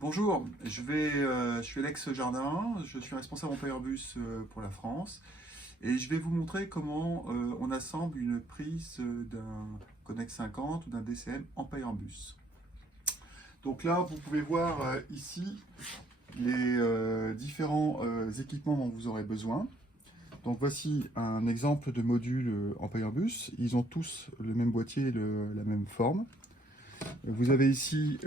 Bonjour, je suis Alex Jardin, je suis responsable Empire-Bus pour la France et je vais vous montrer comment on assemble une prise d'un Connect 50 ou d'un DCM Empire-Bus. Donc là, vous pouvez voir ici les différents équipements dont vous aurez besoin. Donc voici un exemple de module Empire-Bus. Ils ont tous le même boîtier et la même forme. Vous avez ici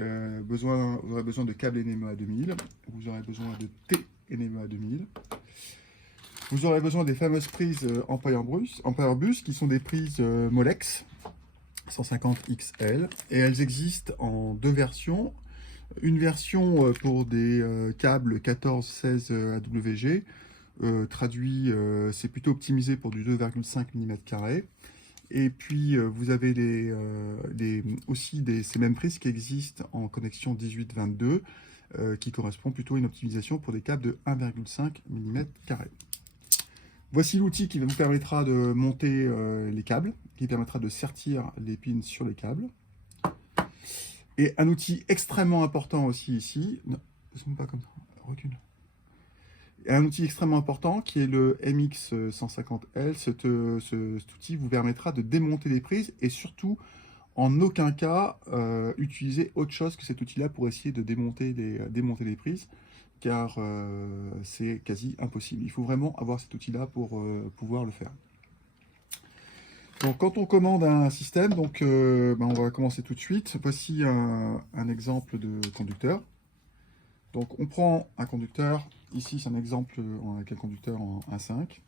vous aurez besoin de câbles NMEA 2000, vous aurez besoin de T NMEA 2000, vous aurez besoin des fameuses prises Empire Bus qui sont des prises Molex 150 XL et elles existent en deux versions. Une version pour des câbles 14-16 AWG, traduit, c'est plutôt optimisé pour du 2,5 mm². Et puis, vous avez aussi ces mêmes prises qui existent en connexion 18-22, qui correspond plutôt à une optimisation pour des câbles de 1,5 mm². Voici l'outil qui vous permettra de monter les câbles, qui permettra de sertir les pins sur les câbles. Et un outil extrêmement important aussi ici, non, pas comme ça, recule. Un outil extrêmement important qui est le MX150L. Cet outil vous permettra de démonter les prises et surtout en aucun cas utiliser autre chose que cet outil-là pour essayer de démonter les prises, car c'est quasi impossible. Il faut vraiment avoir cet outil-là pour pouvoir le faire. Donc quand on commande un système, on va commencer tout de suite. Voici un exemple de conducteur. Donc on prend un conducteur, ici c'est un exemple avec un conducteur en 1.5.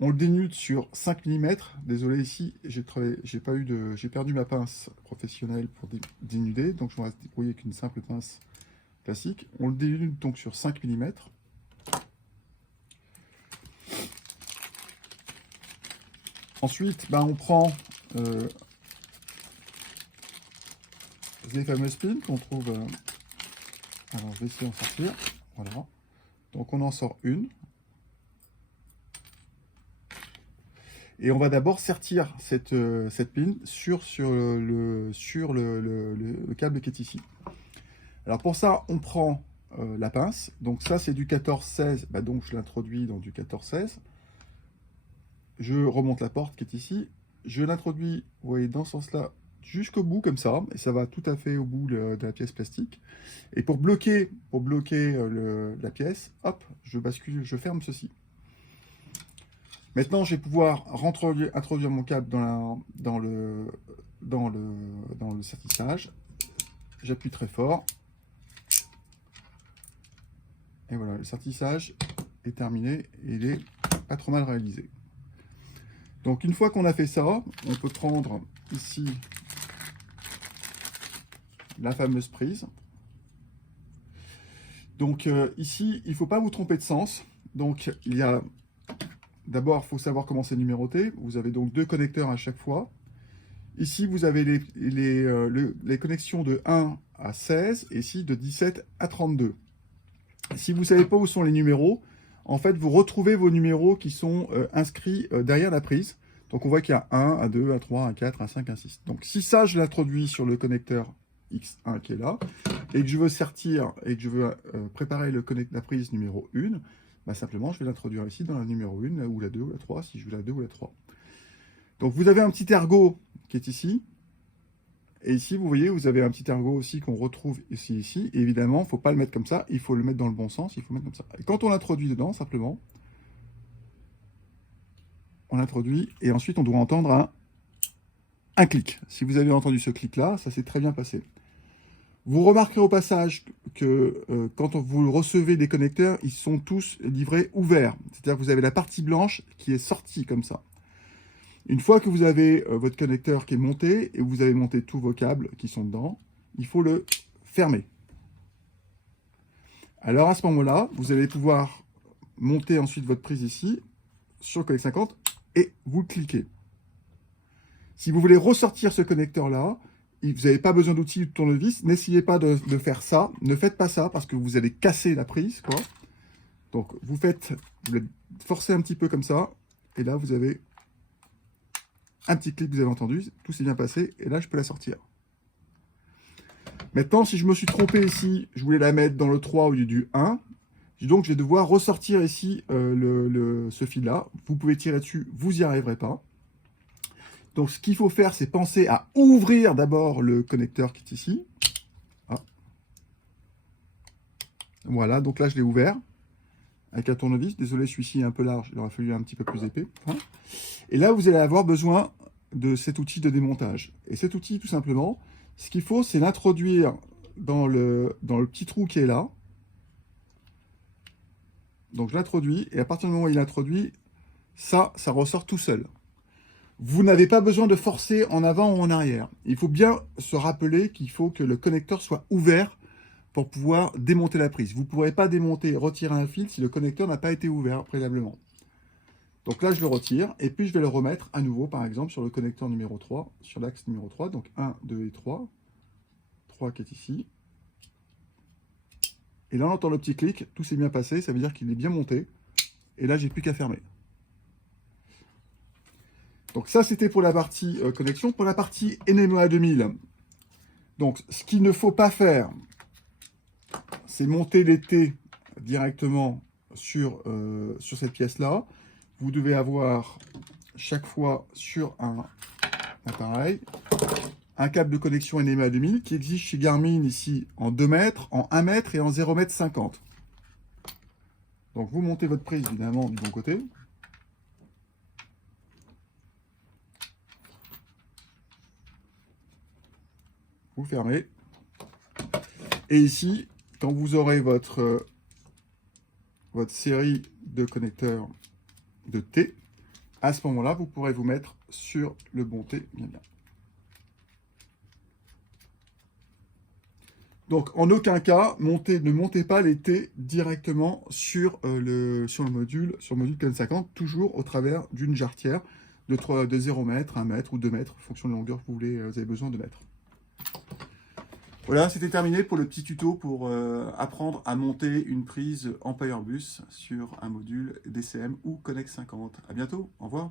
On le dénude sur 5 mm. Désolé, ici j'ai perdu ma pince professionnelle pour dénuder, donc je vais me débrouiller avec une simple pince classique. On le dénude donc sur 5 mm. Ensuite, on prend les fameuses pins qu'on trouve. Alors, je vais essayer d'en sortir. Voilà. Donc, on en sort une. Et on va d'abord sertir cette pin sur le câble qui est ici. Alors, pour ça, on prend la pince. Donc, ça, c'est du 14-16. Donc, je l'introduis dans du 14-16. Je remonte la porte qui est ici. Je l'introduis, vous voyez, dans ce sens-là, jusqu'au bout comme ça, et ça va tout à fait au bout de la pièce plastique. Et pour bloquer la pièce, hop, je bascule, je ferme ceci. Maintenant, je vais pouvoir introduire mon câble dans le sertissage. J'appuie très fort. Et voilà, le sertissage est terminé et il est pas trop mal réalisé. Donc une fois qu'on a fait ça, on peut prendre ici la fameuse prise. Donc ici, il ne faut pas vous tromper de sens. Donc il y a d'abord, il faut savoir comment c'est numéroté. Vous avez donc deux connecteurs à chaque fois. Ici, vous avez les connexions de 1 à 16 et ici de 17 à 32. Si vous ne savez pas où sont les numéros, en fait, vous retrouvez vos numéros qui sont inscrits derrière la prise. Donc, on voit qu'il y a 1, 1, 2, 1, 3, 1, 4, 1, 5, 1, 6. Donc, si ça, je l'introduis sur le connecteur X1 qui est là, et que je veux sertir, et que je veux préparer la prise numéro 1, simplement, je vais l'introduire ici dans la numéro 1, ou la 2, ou la 3, si je veux la 2 ou la 3. Donc, vous avez un petit ergot qui est ici. Et ici, vous voyez, vous avez un petit ergot aussi qu'on retrouve ici. Et évidemment, il ne faut pas le mettre comme ça, il faut le mettre dans le bon sens, il faut le mettre comme ça. Et quand on l'introduit dedans, simplement, on l'introduit et ensuite on doit entendre un clic. Si vous avez entendu ce clic-là, ça s'est très bien passé. Vous remarquerez au passage que quand vous recevez des connecteurs, ils sont tous livrés ouverts. C'est-à-dire que vous avez la partie blanche qui est sortie comme ça. Une fois que vous avez votre connecteur qui est monté, et vous avez monté tous vos câbles qui sont dedans, il faut le fermer. Alors à ce moment-là, vous allez pouvoir monter ensuite votre prise ici, sur le Connect 50, et vous cliquez. Si vous voulez ressortir ce connecteur-là, vous n'avez pas besoin d'outils de tournevis, n'essayez pas de faire ça, ne faites pas ça, parce que vous allez casser la prise, quoi. Donc vous forcez un petit peu comme ça, et là vous avez un petit clic que vous avez entendu, tout s'est bien passé, et là je peux la sortir. Maintenant, si je me suis trompé ici, je voulais la mettre dans le 3 au lieu du 1. Donc, je vais devoir ressortir ici ce fil-là. Vous pouvez tirer dessus, vous n'y arriverez pas. Donc, ce qu'il faut faire, c'est penser à ouvrir d'abord le connecteur qui est ici. Ah. Voilà, donc là, je l'ai ouvert avec un tournevis. Désolé, celui-ci est un peu large, il aurait fallu un petit peu plus épais. Hein. Et là, vous allez avoir besoin de cet outil de démontage. Et cet outil, tout simplement, ce qu'il faut, c'est l'introduire dans le petit trou qui est là. Donc je l'introduis, et à partir du moment où il introduit, ça ressort tout seul. Vous n'avez pas besoin de forcer en avant ou en arrière. Il faut bien se rappeler qu'il faut que le connecteur soit ouvert pour pouvoir démonter la prise. Vous ne pourrez pas démonter, retirer un fil si le connecteur n'a pas été ouvert préalablement. Donc là, je le retire, et puis je vais le remettre à nouveau, par exemple, sur le connecteur numéro 3, sur l'axe numéro 3, donc 1, 2 et 3. 3 qui est ici. Et là, on entend le petit clic, tout s'est bien passé, ça veut dire qu'il est bien monté. Et là, j'ai plus qu'à fermer. Donc ça, c'était pour la partie connexion. Pour la partie NMEA 2000, donc ce qu'il ne faut pas faire, c'est monter les T directement sur cette pièce-là. Vous devez avoir chaque fois sur un appareil un câble de connexion NMEA 2000 qui existe chez Garmin ici en 2 mètres, en 1 mètre et en 0,50 m. Donc vous montez votre prise évidemment du bon côté. Vous fermez. Et ici, quand vous aurez votre série de connecteurs de T, à ce moment-là, vous pourrez vous mettre sur le bon T bien. Donc, en aucun cas, ne montez pas les T directement sur le module KN50, toujours au travers d'une jarretière de 0 m, 1 mètre ou 2 mètres, en fonction de la longueur que vous avez besoin de mettre. Voilà, c'était terminé pour le petit tuto pour apprendre à monter une prise Ampere Bus sur un module DCM ou Connect 50. À bientôt, au revoir.